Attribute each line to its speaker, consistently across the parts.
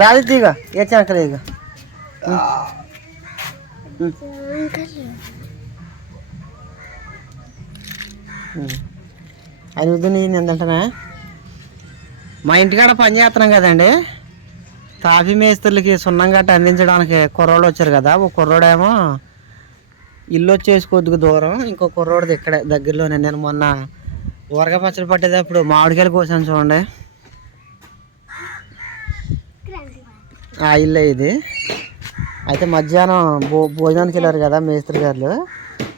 Speaker 1: రాదు తీగ ఏ చెనక్కలు ఇక అది వద్దు నేను ఏంటంటనా మా ఇంటికాడ పని చేస్తున్నాం కదండి తాఫీ మేస్త్రులకి సున్నం గట్ట అందించడానికి కుర్రోడు వచ్చారు కదా ఒక కుర్రోడేమో ఇల్లు వచ్చేసి కొద్దిగా దూరం ఇంకో కుర్రోడిది ఇక్కడ దగ్గరలోనే నేను మొన్న ఊరగా పచ్చడి పట్టేటప్పుడు మామిడికాయలు కోసాను చూడండి ఆ ఇల్లే ఇది. అయితే మధ్యాహ్నం భో భోజనానికి వెళ్ళారు కదా మేస్త్రి గారు.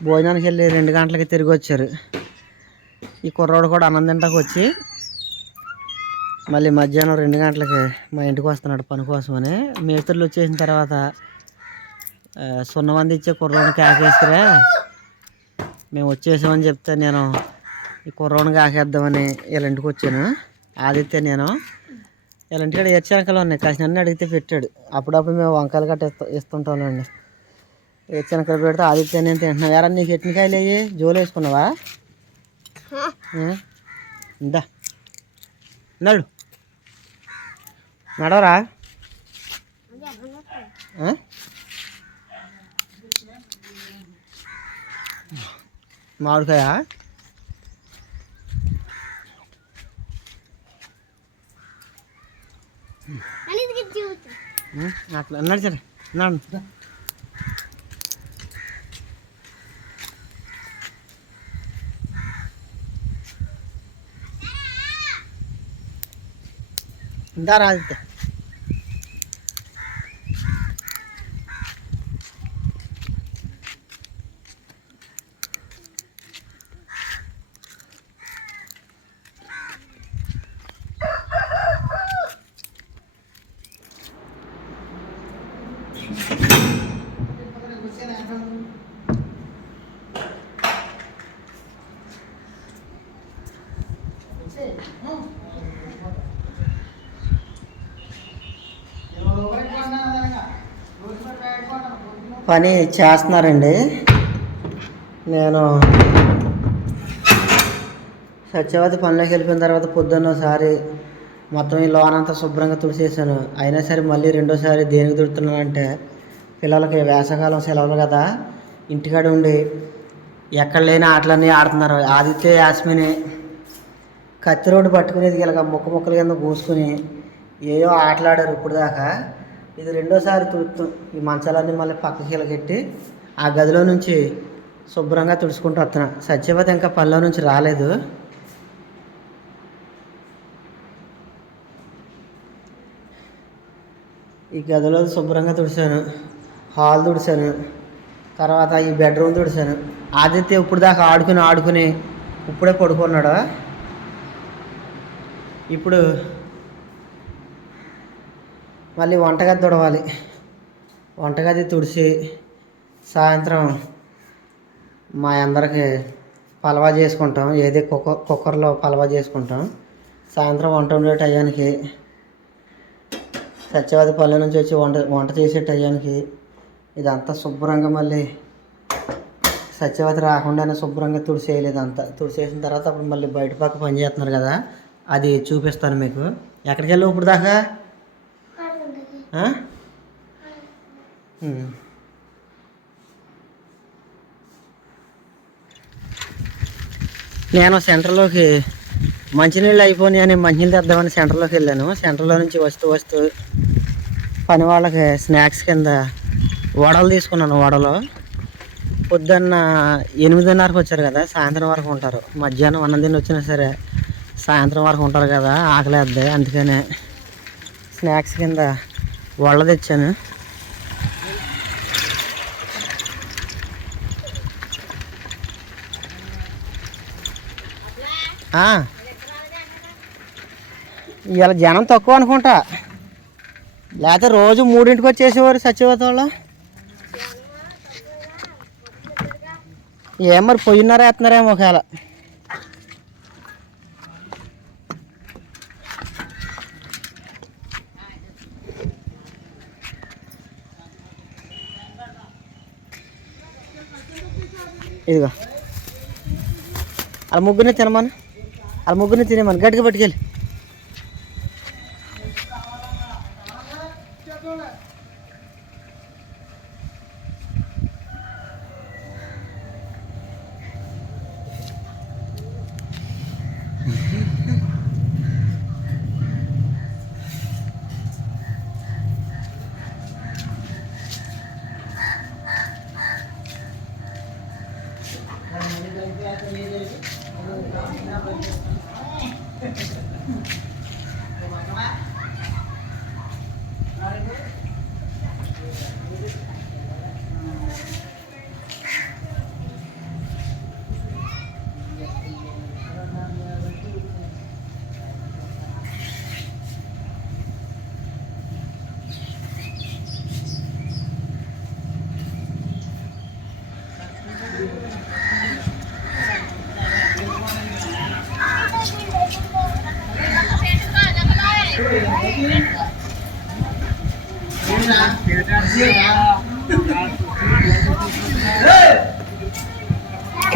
Speaker 1: భోజనానికి వెళ్ళి రెండు గంటలకి తిరిగి వచ్చారు. ఈ కుర్రోడు కూడా అన్నం వచ్చి మళ్ళీ మధ్యాహ్నం రెండు గంటలకి మా ఇంటికి వస్తున్నాడు పని కోసమని. మేస్త్రులు వచ్చేసిన తర్వాత సున్నమంది ఇచ్చే కుర్రోడిని కాకేస్తారా మేము వచ్చేసామని చెప్తే నేను ఈ కుర్రోడిని కాకేద్దామని వీళ్ళ ఇంటికి వచ్చాను. ఆదిత్య నేను. వీళ్ళ ఇంటికాడ ఎచ్చనకలు ఉన్నాయి? కాసిన అన్నీ అడిగితే పెట్టాడు. అప్పుడప్పుడు మేము వంకాయలు గట్ట ఇస్తూ ఇస్తుంటాంలేండి ఎచ్చనకలు పెడితే ఆదిత్య నేను తింటున్నావు? ఎవరన్నా నీకు ఎట్టినకాయలు అయ్యి? జోలు వేసుకున్నావా? ఇందా. నడు. నడవరా? మామిడికాయ? అట్లా నడు సరే నడు ఇందా రాదిత్య పని చేస్తున్నారండి. నేను సత్యవతి పనిలోకి వెళ్ళిపోయిన తర్వాత పొద్దున్న ఒకసారి మొత్తం ఈ లోనంతా శుభ్రంగా తుడిచేసాను అయినా సరే మళ్ళీ రెండోసారి దేనికి తుడుతున్నానంటే పిల్లలకి వేసవకాలం సెలవులు కదా ఇంటికాడ ఉండి ఎక్కడ లేని ఆటలన్నీ ఆడుతున్నారు. ఆదిత్య యాస్మిని కత్తి రోడ్డు పట్టుకునేది ఇలాగ ముక్క ముక్కల కింద కూసుకుని ఏయో ఆటలాడారు ఇప్పుడు దాకా ఇది రెండోసారి తుడుతు. ఈ మంచాలన్నీ మళ్ళీ పక్కకి ఇలాగెట్టి ఆ గదిలో నుంచి శుభ్రంగా తుడుచుకుంటూ వస్తున్నా. సత్యవతి ఇంకా పనిలో నుంచి రాలేదు. ఈ గదిలో శుభ్రంగా తుడిచాను. హాల్ తుడిచాను. తర్వాత ఈ బెడ్రూమ్ తుడిచాను. ఆదిత్య ఇప్పుడు దాకా ఆడుకుని ఆడుకుని ఇప్పుడే పడుకున్నాడు? ఇప్పుడు మళ్ళీ వంటగది తుడవాలి. వంటగది తుడిచి సాయంత్రం మా అందరికి పలవా చేసుకుంటాం. ఏది కుక్క కుక్కర్లో పలవా చేసుకుంటాం. సాయంత్రం వంట ఉండే టయానికి సత్యవాది పల్లె నుంచి వచ్చి వంట వంట చేసే టయానికి ఇదంతా శుభ్రంగా మళ్ళీ సత్యవతి రాకుండానే శుభ్రంగా తుడిసేయలేదు ఇదంతా తుడిసేసిన తర్వాత అప్పుడు మళ్ళీ బయట పక్క పని చేస్తున్నారు కదా అది చూపిస్తాను మీకు. ఎక్కడికి వెళ్ళావు ఇప్పుడు దాకా? నేను సెంటర్లోకి మంచినీళ్ళు అయిపోయి అని మంచినీళ్ళు తెద్దామని సెంటర్లోకి వెళ్ళాను. సెంటర్లో నుంచి వస్తూ వస్తూ పని వాళ్ళకి స్నాక్స్ కింద వడలు తీసుకున్నాను. వడలు పొద్దున్న ఎనిమిదిన్నరకు వచ్చారు కదా సాయంత్రం వరకు ఉంటారు. మధ్యాహ్నం అన్నం తిని వచ్చినా సరే సాయంత్రం వరకు ఉంటారు కదా ఆకలేద్ది. అందుకనే స్నాక్స్ కింద వడలు తెచ్చాను. ఇవాళ జనం తక్కువ అనుకుంటా. లేకపోతే రోజు మూడింటికి వచ్చేసేవారు సత్యవతి వాళ్ళు. ఏం మరి పోయినారా వేస్తున్నారేమో ఒకవేళ. ఇదిగో. అలా ముగ్గురిని తినమను. అలా ముగ్గురిని తినేమను. గట్టిగా పట్టుకెళ్ళి.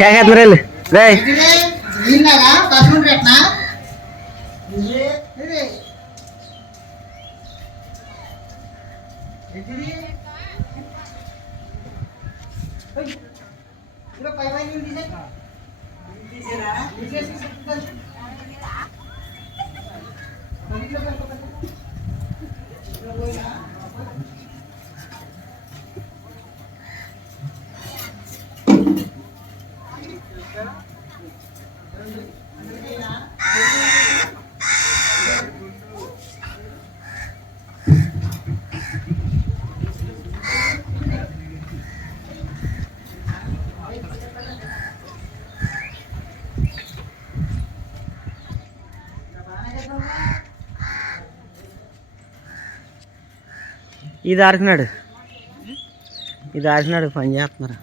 Speaker 1: क्या खेत
Speaker 2: में रेल रे
Speaker 1: हिलनागा 10 मिनट रखना रे रे पूरा पाइपलाइन नहीं दिसे दिसे ना दिसे से बंद ఇది ఆరికినాడు ఇది ఆడుకున్నాడు పని చేస్తున్నారు.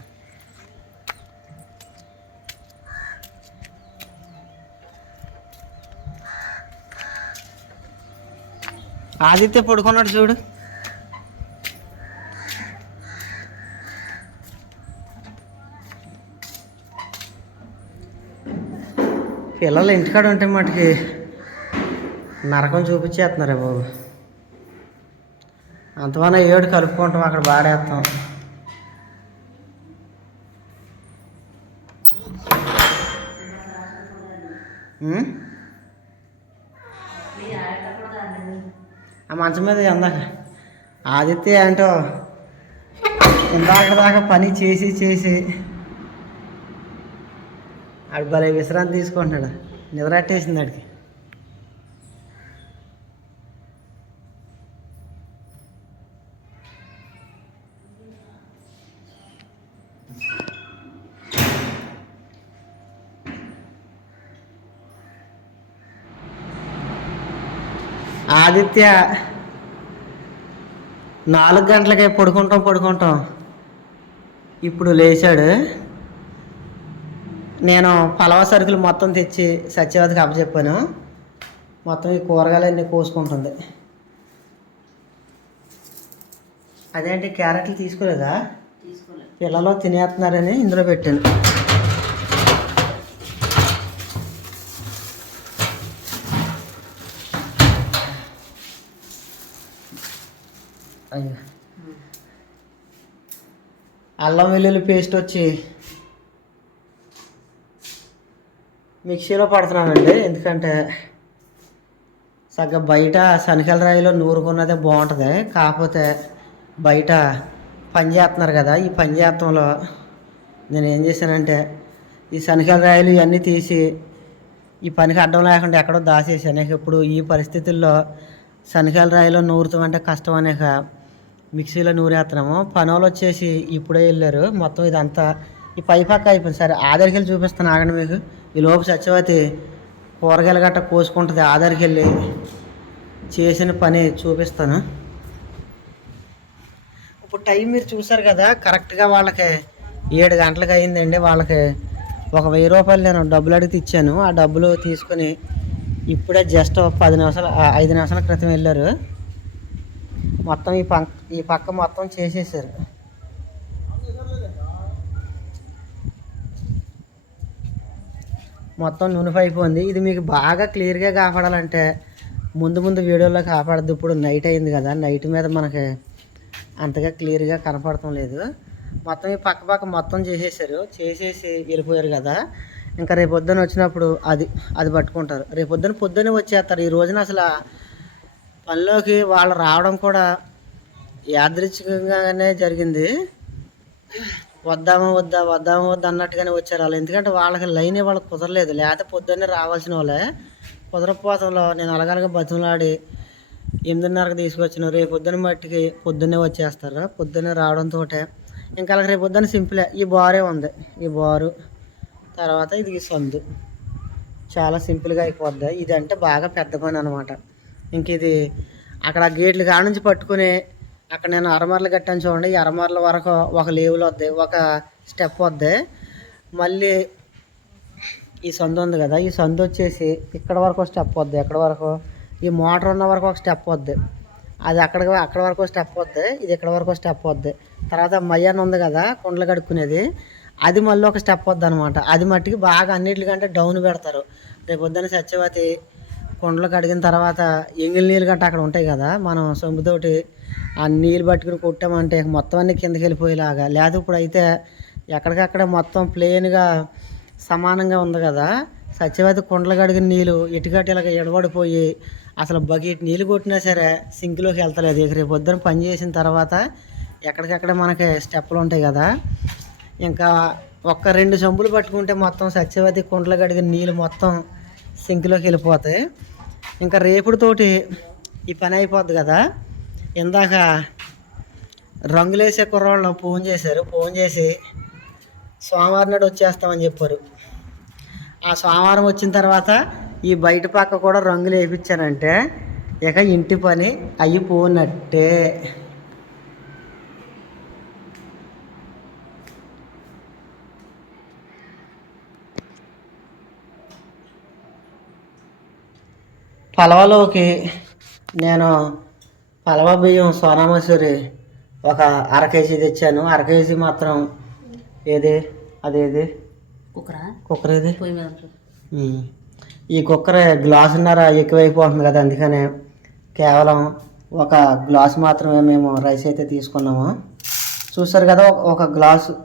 Speaker 1: ఆదిత్య పడుకున్నాడు చూడు. పిల్లలు ఇంటికాడ ఉంటే మటుకి నరకం చూపించేస్తున్నారే బాబు. అంతమన్నా ఏడు కలుపుకుంటాం అక్కడ బాడేస్తాం ఆ మంచం మీద ఎందాక ఆదిత్య ఏంటో ఇందాక దాకా పని చేసి చేసి ఆడు భలే విశ్రాంతి తీసుకుంటున్నాడు. నిద్రట్టేసింది ఆడికి. ఆదిత్య నాలుగు గంటలకే పడుకుంటాం పడుకుంటాం. ఇప్పుడు లేచాడు. నేను పలవ సరుకులు మొత్తం తెచ్చి సత్యవతికి అప్పచెప్పాను. మొత్తం ఈ కూరగాయలన్నీ కోసుకుంటుంది. అదేంటి క్యారెట్లు తీసుకోలేదా. పిల్లలు తినేస్తున్నారని ఇందులో పెట్టాను. అయ్యో. అల్లం వెల్లుల్లి పేస్ట్ వచ్చి మిక్సీలో పడుతున్నానండి. ఎందుకంటే సగ్గ బయట శనగల రాయిలో నూరుకున్నదే బాగుంటుంది. కాకపోతే బయట పని చేస్తున్నారు కదా ఈ పని చేస్తంలో నేను ఏం చేశానంటే ఈ శనగల రాయిలు ఇవన్నీ తీసి ఈ పనికి అడ్డం లేకుండా ఎక్కడో దాచేసాను ఇప్పుడు ఈ పరిస్థితుల్లో శనగల రాయిలో నూరుతామంటే కష్టం అనేక మిక్సీలో నూరేస్తున్నాము పనోళ్ళు వచ్చేసి ఇప్పుడే వెళ్ళారు. మొత్తం ఇదంతా ఈ పై పక్క అయిపోయింది. సరే ఆధార్కి వెళ్ళి చూపిస్తాను ఆగండి మీకు. ఈ లోపు సత్యవతి కూరగాయలు గట్ట కోసుకుంటుంది ఆధార్కి వెళ్ళి. చేసిన పని చూపిస్తాను. ఇప్పుడు టైం మీరు చూసారు కదా కరెక్ట్గా వాళ్ళకి ఏడు గంటలకు అయిందండి. వాళ్ళకి ఒక వెయ్యి రూపాయలు నేను డబ్బులు అడిగితే ఇచ్చాను ఆ డబ్బులు తీసుకొని ఇప్పుడే జస్ట్ పది నిమిషాలు ఐదు నిమిషాల క్రితం వెళ్ళారు. మొత్తం ఈ పక్క ఈ పక్క మొత్తం చేసేసారు. మొత్తం నూనె అయిపోయింది ఇది మీకు బాగా క్లియర్గా కాపాడాలంటే ముందు ముందు వీడియోలో కాపాడద్దు. ఇప్పుడు నైట్ అయింది కదా నైట్ మీద మనకి అంతగా క్లియర్గా కనపడటం లేదు. మొత్తం ఈ పక్క పక్క మొత్తం చేసేసారు. చేసేసి వెళ్ళిపోయారు కదా. ఇంకా రేపొద్దున వచ్చినప్పుడు అది అది పట్టుకుంటారు. రేపొద్దున పొద్దున్నే వచ్చేస్తారు. ఈ రోజున అసలు పనిలోకి వాళ్ళు రావడం కూడా యాదృచ్ఛికంగానే జరిగింది. వద్దామా వద్దా వద్దామా వద్దా అన్నట్టుగానే వచ్చారు వాళ్ళు. ఎందుకంటే వాళ్ళకి లైన్ వాళ్ళకి కుదరలేదు. లేకపోతే పొద్దున్నే రావాల్సిన వాళ్ళే. కుదరపోతంలో నేను అలగలగా బతులాడి ఎనిమిదిన్నరకు తీసుకొచ్చిన రేపు పొద్దున్న మట్టికి పొద్దున్నే వచ్చేస్తారు. పొద్దున్నే రావడంతో ఇంకా అలాగే రేపు పొద్దున్న సింపులే. ఈ బారే ఉంది. ఈ బారు. తర్వాత ఇది సందు. చాలా సింపుల్గా అయిపోద్ది. ఇది అంటే బాగా పెద్ద పని అనమాట ఇంక ఇది అక్కడ గేట్లు కాడ నుంచి పట్టుకుని అక్కడ నేను అరమర్లు కట్టాను చూడండి ఈ అరమర్ల వరకు ఒక లేవులు వద్ది ఒక స్టెప్ వద్ది. మళ్ళీ ఈ సందు ఉంది కదా ఈ సందు వచ్చేసి ఇక్కడ వరకు స్టెప్ వద్ది ఎక్కడ వరకు? ఈ మోటార్ ఉన్న వరకు ఒక స్టెప్ వద్ది. అది అక్కడ అక్కడ వరకు స్టెప్ వద్ది ఇది ఇక్కడ వరకు ఒక స్టెప్ వద్ది. తర్వాత మయ్యాన్ ఉంది కదా కుండలు కడుక్కునేది అది మళ్ళీ ఒక స్టెప్ వద్ది అనమాట అది మట్టికి బాగా అన్నిటికంటే డౌన్ పెడతారు. రేపు పొద్దున్న సత్యవతి కుండలు కడిగిన తర్వాత ఎంగిలి నీళ్ళు గట్ట అక్కడ ఉంటాయి కదా మనం సొంపుతోటి ఆ నీళ్ళు పట్టుకుని కొట్టామంటే మొత్తం అన్ని కిందకి వెళ్ళిపోయేలాగా. లేదు ఇప్పుడు అయితే ఎక్కడికక్కడ మొత్తం ప్లెయిన్గా సమానంగా ఉంది కదా సత్యవతి కుండలు కడిగిన నీళ్ళు ఇటుకట్టు ఇలాగ ఎడబడిపోయి అసలు బకెట్ నీళ్ళు కొట్టినా సరే సింక్లోకి వెళ్తలేదు. ఇక రేపు పొద్దున పని చేసిన తర్వాత ఎక్కడికక్కడ మనకి స్టెప్పులు ఉంటాయి కదా ఇంకా ఒక్క రెండు సంబులు పట్టుకుంటే మొత్తం సత్యవతి కుండలు కడిగిన నీళ్ళు మొత్తం సింక్లోకి వెళ్ళిపోతాయి. ఇంకా రేపుడుతోటి ఈ పని అయిపోద్ది కదా. ఇందాక రంగులేసే కుర్రాళ్ళు ఫోన్ చేశారు. ఫోన్ చేసి సోమవారం నాడు వచ్చేస్తామని చెప్పారు. ఆ సోమవారం వచ్చిన తర్వాత ఈ బయట పక్క కూడా రంగులు వేయించానంటే ఇక ఇంటి పని అయిపోనట్టే పలవలోకి నేను పలవ బియ్యం సోనా మసూరి ఒక అర కేజీ తెచ్చాను. అర కేజీ మాత్రం ఏది? అదేది?
Speaker 3: కుక్కరా?
Speaker 1: కుక్కర్ ఏది. ఈ కుక్కర్ గ్లాసున్నర ఎక్కువైపోతుంది కదా అందుకనే కేవలం ఒక గ్లాస్ మాత్రమే మేము రైస్ అయితే తీసుకున్నాము. చూస్తారు కదా ఒక- గ్లాసు.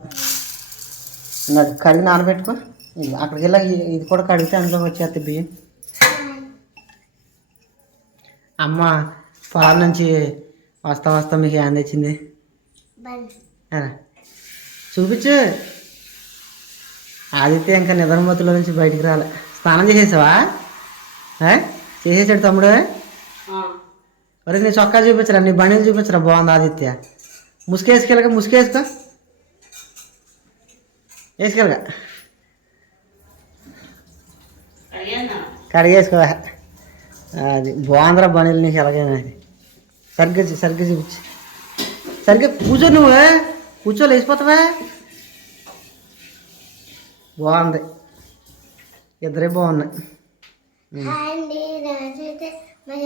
Speaker 1: కడిగి నానబెట్టుకో. అక్కడికి వెళ్ళి ఇది- ఇది కూడా కడిగితే అందులో వచ్చేస్తే బియ్యం. అమ్మ పొలం నుంచి వస్తా వస్తా మీకు ఏం తెచ్చింది. చూపించు. ఆదిత్య ఇంకా నిద్రమతుల నుంచి బయటికి రాలే. స్నానం చేసేసావా? చేసేసాడు తమ్ముడు? మరి నీ చొక్కా చూపించరా నీ బండిని చూపించరా? బాగుంది ఆదిత్య. ముసుకేసుకెళ్ళగా ముసుకేసుకో. వేసుకెళ్ళగా కడిగేసుకో. అది బాగుందిరా బండిలు నీకు ఎలాగైనా అది. సరిగ్గా సరిగ్గా చూపించు సరిగ్గా కూర్చో నువ్వు. కూర్చో లేచిపోతావా? బాగుంది. ఇద్దరే బాగున్నాయి.
Speaker 4: మా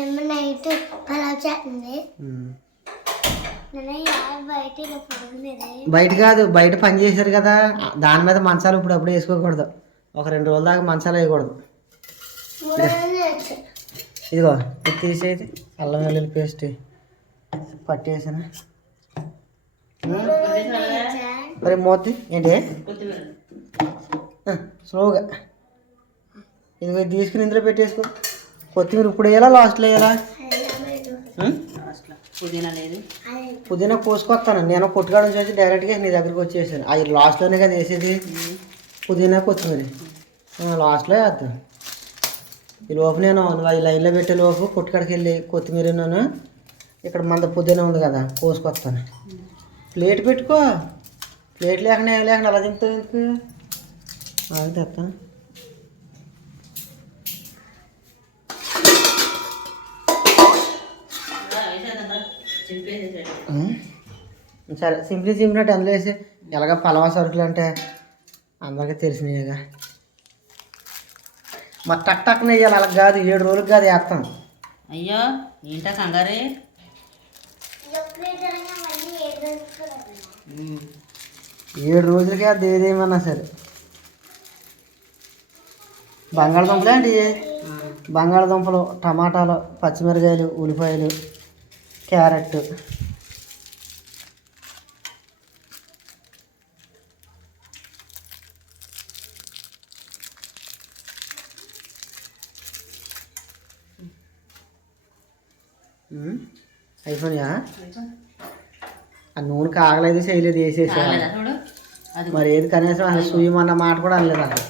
Speaker 4: అమ్మ నైట్ పలావ్ చేస్తుంది. బయట
Speaker 1: కాదు బయట పని చేశారు కదా. దాని మీద మంచాలు ఇప్పుడు అప్పుడు వేసుకోకూడదు. ఒక రెండు రోజుల దాకా మంచాలు వేయకూడదు. ఇదిగో ఇది తీసేది. అల్లం వెల్లుల్లి పేస్ట్. పట్టేసాను. మరి మోతి ఏంటి? స్లోగా. ఇదిగో ఇది తీసుకుని ఇందులో పెట్టేసుకో. కొత్తిమీర ఇప్పుడు వేయాలా లాస్ట్లో వేయాలా?
Speaker 3: పుదీనా లేదు.
Speaker 1: పుదీనా కోసుకొస్తాను. నేను కొట్టుకాడ నుంచి వచ్చి డైరెక్ట్గా నీ దగ్గరికి వచ్చేసాను. అవి లాస్ట్లోనే కదా వేసేది. పుదీనా కొత్తిమీర. లాస్ట్లో వేస్తాను. ఈ లోపు నేను ఈ లైన్లో పెట్టే లోపు కొట్టుకాడికి వెళ్ళి కొత్తిమీర నేను ఇక్కడ మంద పుదీనా ఉంది కదా కోసుకొస్తాను. ప్లేట్ పెట్టుకో. ప్లేట్ లేకుండా ఏం లేకుండా అలా తింటావు ఎందుకు? అది తెస్తాను సరే సింప్లీ సింప్లినట్టు అందులో వేసి ఎలాగ పలవా సరుకులు అంటే అందరికీ తెలిసినాయిగా మరి టక్ టక్ వేయాలి అలా కాదు ఏడు రోజులకు కాదు వేస్తాం.
Speaker 3: అయ్యో ఏంటా కంగారే?
Speaker 1: ఏడు రోజులకే అది ఏదేమన్నా సరే. బంగాళదుంపలే అండి బంగాళదుంపలు టమాటాలు పచ్చిమిరకాయలు ఉల్లిపాయలు క్యారెట్. అయిపోయినాయా ఆ నూనె కాగలేదు చేయలేదు వేసేసా మరి ఏది కనీసం అసలు సుయమన్న మాట కూడా అనలేదు అసలు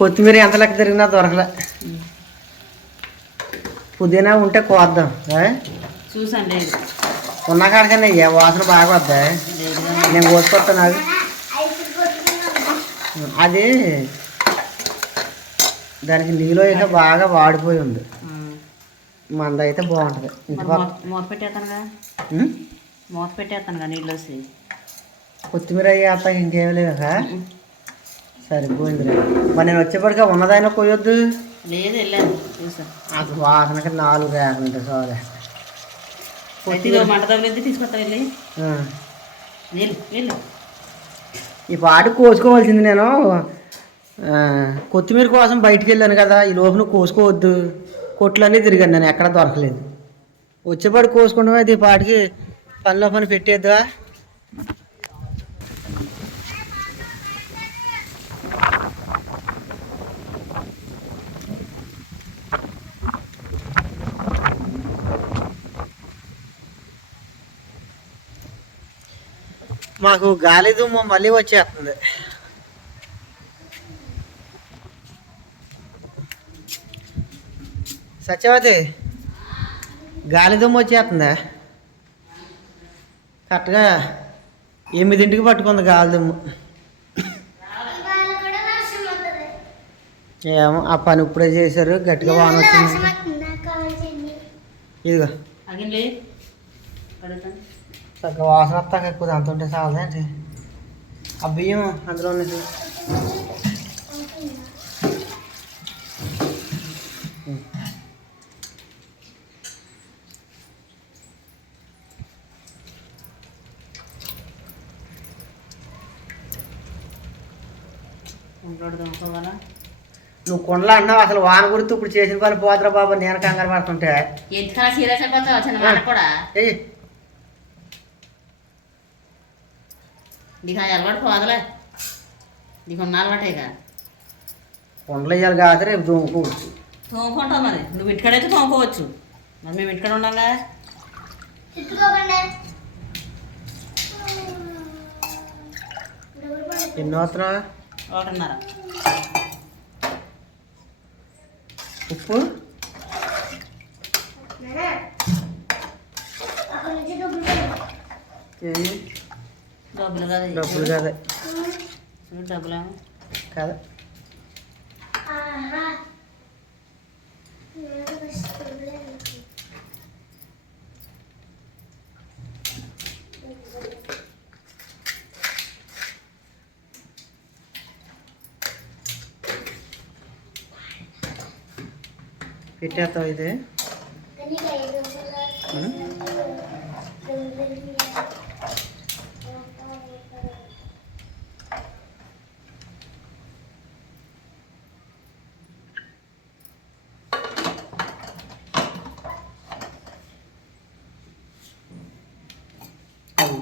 Speaker 1: కొత్తిమీర ఎంత లెక్క తిరిగినా దొరకలే. పుదీనా ఉంటే కోద్దాం
Speaker 3: లేదు
Speaker 1: ఉన్న కాడకనే ఏ వాసన బాగా వద్దా? నేను కోసుకొస్తాను అది అది దానికి నీళ్ళు అయితే బాగా వాడిపోయి ఉంది.
Speaker 3: ఉమ్.
Speaker 1: మందైతే బాగుంటుంది.
Speaker 3: మూత మూత పెట్టేస్తానుగా? మూత పెట్టేస్తానుగా నీళ్ళు వచ్చి
Speaker 1: కొత్తిమీర అయ్యాక ఇంకేం లేక సరిపోయింది రే మరి నేను వచ్చేప్పటికే ఉన్నదైనా కొయ్యొద్దు
Speaker 3: లేదు వెళ్ళాను.
Speaker 1: అసలు వాసనకి నాలుగు
Speaker 3: మంట తగిలింది తీసుకొస్తా వెళ్ళి. వెళ్ళు వెళ్ళు.
Speaker 1: ఈ పాట కోసుకోవాల్సింది నేను. కొత్తిమీర కోసం బయటికి వెళ్ళాను కదా ఈ లోపు నువ్వు కోసుకోవద్దు. కొట్లన్నీ తిరిగాను నేను ఎక్కడ దొరకలేదు. వచ్చేపాటు అయితే ఈ పాటికి పనిలో పని పెట్టేద్దా మాకు గాలి దుమ్ము మళ్ళీ వచ్చేస్తుంది. సత్యవతి గాలి దుమ్ము వచ్చేస్తుందా? కరెక్ట్గా ఎనిమిదింటికి పట్టుకుంది గాలి దుమ్ము. ఏమో ఆ పని ఇప్పుడే చేశారు గట్టిగా వాన వచ్చింది ఇదిగో. చక్కగా వాసన వస్తాక ఎక్కువ అంత ఉంటే చాలదేంటి ఆ బియ్యం అందులో ఉన్నది. నువ్వు కొండలు అంటున్నావు అసలు వాన గుర్తు ఇప్పుడు చేసిన పని పోతరా బాబా నేను కంగారు పడుతుంటే.
Speaker 3: ఎందుకలా సీరియస్ అయిపోతావు కూడా. నీకు అది అలవాటు పోదలే నీకు ఉన్న అలవాటేగా
Speaker 1: కొండలు కాదు రేపు దుమ్ముకోవచ్చు
Speaker 3: తోముకుంటావు మరి. నువ్వు ఇంటికాడైతే తోముకోవచ్చు. మరి మేము ఇంటికాడ ఉండంగా.
Speaker 4: తిట్టుకోకుండా.
Speaker 1: ఎన్నో వస్తున్నావా?
Speaker 3: ఒకటిన్నర.
Speaker 1: ఉప్పు?
Speaker 4: నుంచి డబ్బులు
Speaker 3: కదా
Speaker 1: డబ్బులు కాదు
Speaker 3: చూడు
Speaker 1: కాదు. పెట్టేస్తావు ఇది
Speaker 4: కానీ ఐదు వందల
Speaker 1: ఉం? అది.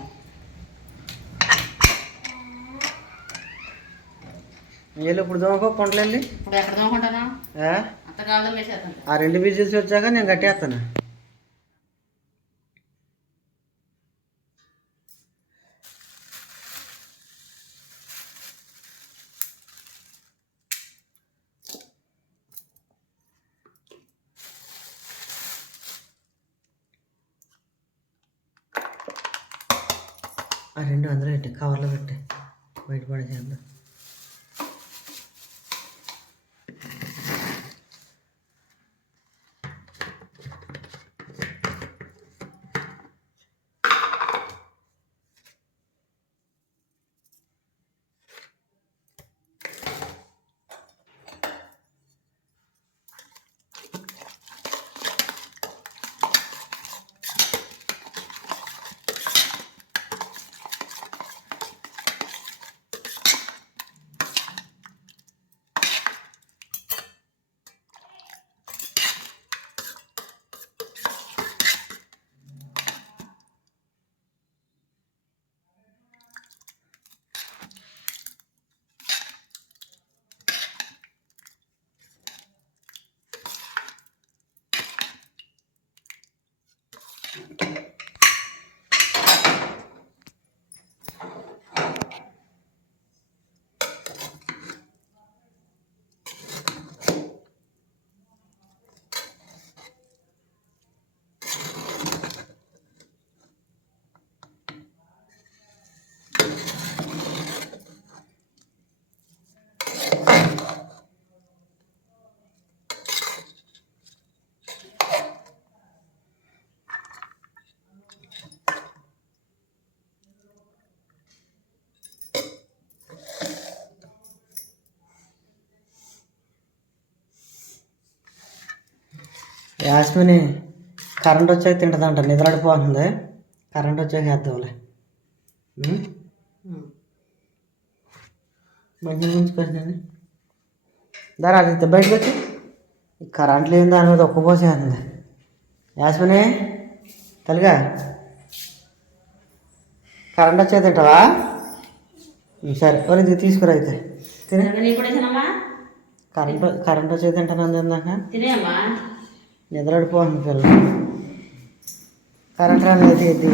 Speaker 1: వీళ్ళు ఇప్పుడు దోమకో కొండలు వెళ్ళి
Speaker 3: ఇప్పుడు ఎక్కడ వేసేస్తాను.
Speaker 1: ఆ రెండు విజిల్స్ వచ్చాక నేను కట్టేస్తాను. Thank you. యాస్మిని కరెంట్ వచ్చాక తింటుందంట నిద్రడిపోతుంది కరెంట్ వచ్చాక వేద్దాంలే. దారా అది బయటకు వచ్చి. కరెంట్ లేని దాని మీద ఒక్క పోసేస్తుంది యాస్మిని తల్లిగా. కరెంట్ వచ్చే తింటావా? సరే మరి ఇది తీసుకురా అయితే. తినే. కరెంట్ కరెంట్ వచ్చే తింటాను ఇందాక.
Speaker 3: తినేమ్మా
Speaker 1: నిద్రడిపోతుంది పిల్ల కరెంట్ రాలేదు ఇది ఎద్ది